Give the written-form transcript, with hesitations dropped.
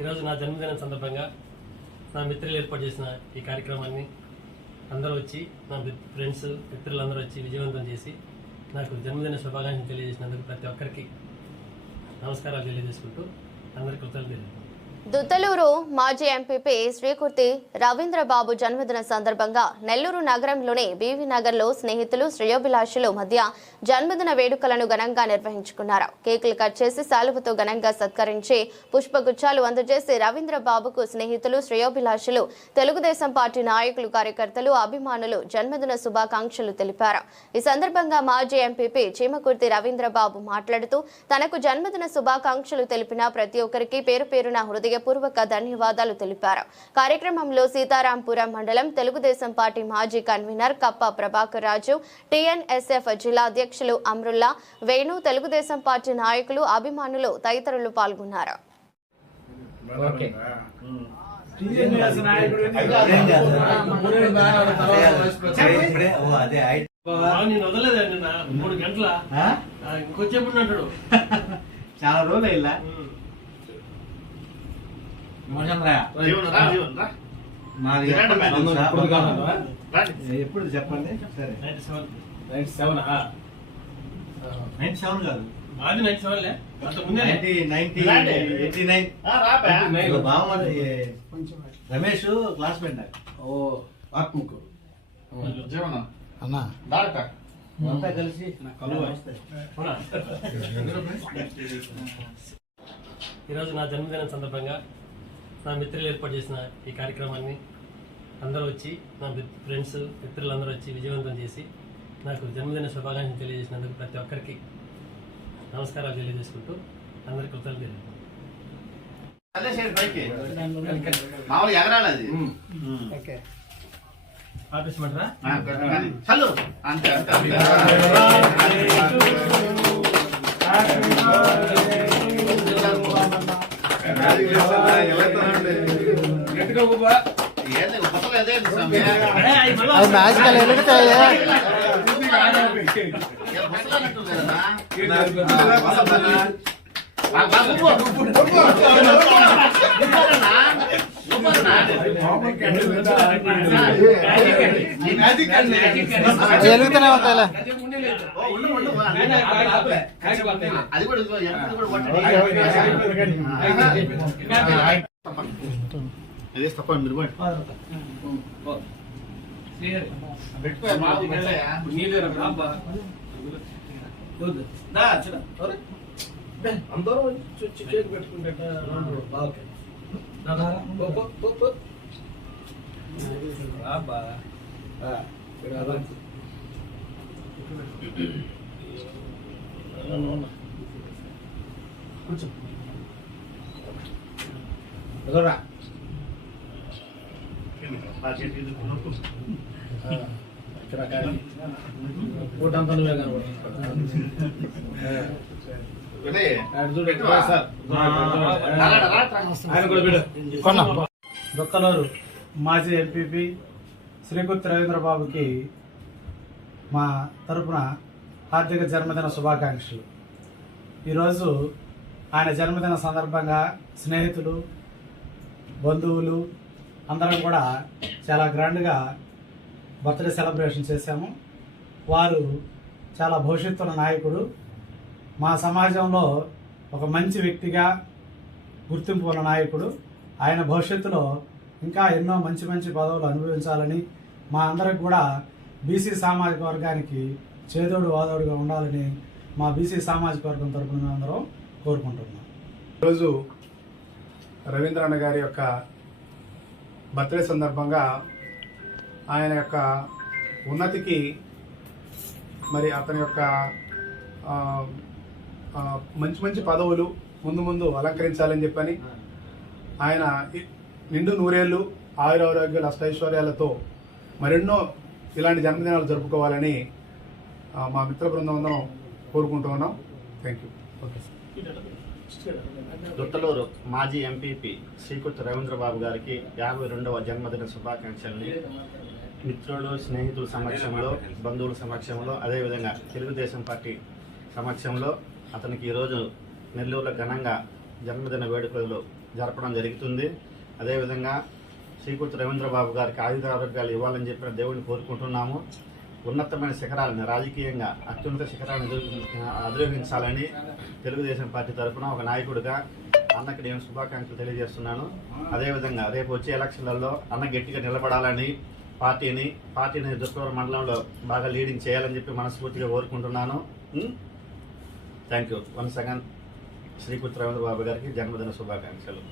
ఈరోజు నా జన్మదినం సందర్భంగా నా మిత్రులు ఏర్పాటు చేసిన ఈ కార్యక్రమాన్ని అందరూ వచ్చి నా ఫ్రెండ్స్ మిత్రులందరూ వచ్చి విజయవంతం చేసి నాకు జన్మదిన శుభాకాంక్షలు తెలియజేసినందుకు ప్రతి ఒక్కరికి నమస్కారాలు తెలియజేసుకుంటూ అందరికీ కృతజ్ఞతలు. దుత్తలూరు మాజీ ఎంపీపీ శ్రీకుర్తి రవీంద్రబాబు జన్మదిన సందర్భంగా నెల్లూరు నగరంలోని బీవీ నగర్లో స్నేహితులు శ్రేయోభిలాషుల మధ్య జన్మదిన వేడుకలను ఘనంగా నిర్వహించుకున్నారు. కేకులు కట్ చేసి శాలువతో ఘనంగా సత్కరించి పుష్పగుచ్చాలు అందజేసి రవీంద్రబాబుకు స్నేహితులు శ్రేయోభిలాషులు తెలుగుదేశం పార్టీ నాయకులు కార్యకర్తలు అభిమానులు జన్మదిన శుభాకాంక్షలు తెలిపారు. ఈ సందర్భంగా మాజీ ఎంపీపీ చీమకుర్తి రవీంద్రబాబు మాట్లాడుతూ తనకు జన్మదిన శుభాకాంక్షలు తెలిపిన ప్రతి ఒక్కరికి పేరు పేరున హృదయపూర్వక ధన్యవాదాలు తెలిపారు. కార్యక్రమంలో సీతారాంపురం మండలం తెలుగుదేశం పార్టీ మాజీ కన్వీనర్ కప్ప ప్రభాకర్ రాజు, టీఎన్ఎస్ఎఫ్ జిల్లా అధ్యక్షులు అమ్రుల్లా, వేణు, తెలుగుదేశం పార్టీ నాయకులు, అభిమానులు తదితరులు పాల్గొన్నారు. చాలా రోజులు ఎప్పుడు చెప్పండి. సరే 97 కాదు, 89 బాగుంది. రమేష్ క్లాస్మేట్ అన్నా అంతా కలిసి ఈరోజు నా జన్మదినం సందర్భంగా నా మిత్రులు ఏర్పాటు చేసిన ఈ కార్యక్రమాన్ని అందరూ వచ్చి నా ఫ్రెండ్స్ మిత్రులందరూ వచ్చి విజయవంతం చేసి నాకు జన్మదిన శుభాకాంక్షలు తెలియజేసినందుకు ప్రతి ఒక్కరికి నమస్కారాలు తెలియజేసుకుంటూ అందరికీ కృతజ్ఞతలు. ఆపేసమంటారా? వెలుగుతూనే ఉంటాయి. అందరూ వచ్చి కేక్ పెట్టుకుంటే దుత్తలూరు మాజీ ఎంపీపీ శ్రీకుర్తి రవీంద్రబాబుకి మా తరపున హార్దిక జన్మదిన శుభాకాంక్షలు. ఈరోజు ఆయన జన్మదిన సందర్భంగా స్నేహితులు, బంధువులు అందరం కూడా చాలా గ్రాండ్గా బర్త్డే సెలబ్రేషన్ చేశాము. వారు చాలా భవిష్యత్తున్న నాయకుడు, మా సమాజంలో ఒక మంచి వ్యక్తిగా గుర్తింపు ఉన్న నాయకుడు. ఆయన భవిష్యత్తులో ఇంకా ఎన్నో మంచి మంచి పదవులు అనుభవించాలని, మా అందరికి కూడా బీసీ సామాజిక వర్గానికి చేదోడు వాదోడుగా ఉండాలని మా బీసీ సామాజిక వర్గం తరపున మేమందరం కోరుకుంటున్నాం. ఈరోజు రవీంద్రన్న గారి యొక్క బర్త్డే సందర్భంగా ఆయన యొక్క ఉన్నతికి మరి అతని యొక్క మంచి మంచి పదవులు ముందు ముందు అలంకరించాలని చెప్పని ఆయన నిండు నూరేళ్ళు ఆయురారోగ్యాలు అష్టైశ్వర్యాలతో మరెన్నో ఇలాంటి జన్మదినాలు జరుపుకోవాలని మా మిత్ర బృందం అందరం కోరుకుంటూ ఉన్నాం. Thank you. ఓకే. దుత్తలూరు మాజీ ఎంపీపీ శ్రీకుర్తి రవీంద్రబాబు గారికి 52వ జన్మదిన శుభాకాంక్షల్ని మిత్రులు, స్నేహితుల సమక్షంలో, బంధువుల సమక్షంలో, అదేవిధంగా తెలుగుదేశం పార్టీ సమక్షంలో అతనికి ఈరోజు నెల్లూరులో ఘనంగా జన్మదిన వేడుకలు జరపడం జరుగుతుంది. అదేవిధంగా శ్రీకుర్తి రవీంద్రబాబు గారికి ఆయుధ ఆరోగ్యాలు ఇవ్వాలని చెప్పిన దేవుడిని కోరుకుంటున్నాము. ఉన్నతమైన శిఖరాలను రాజకీయంగా అత్యున్నత శిఖరాలను అధిరోహించాలని తెలుగుదేశం పార్టీ తరఫున ఒక నాయకుడిగా అన్నకి నేను శుభాకాంక్షలు తెలియజేస్తున్నాను. అదేవిధంగా రేపు వచ్చే ఎలక్షన్లలో అన్న గట్టిగా నిలబడాలని పార్టీని దుర్గవరం మండలంలో బాగా లీడింగ్ చేయాలని చెప్పి మనస్ఫూర్తిగా కోరుకుంటున్నాను. Thank you. Once again Srikurthi Ravindrababu గారికి జన్మదిన శుభాకాంక్షలు.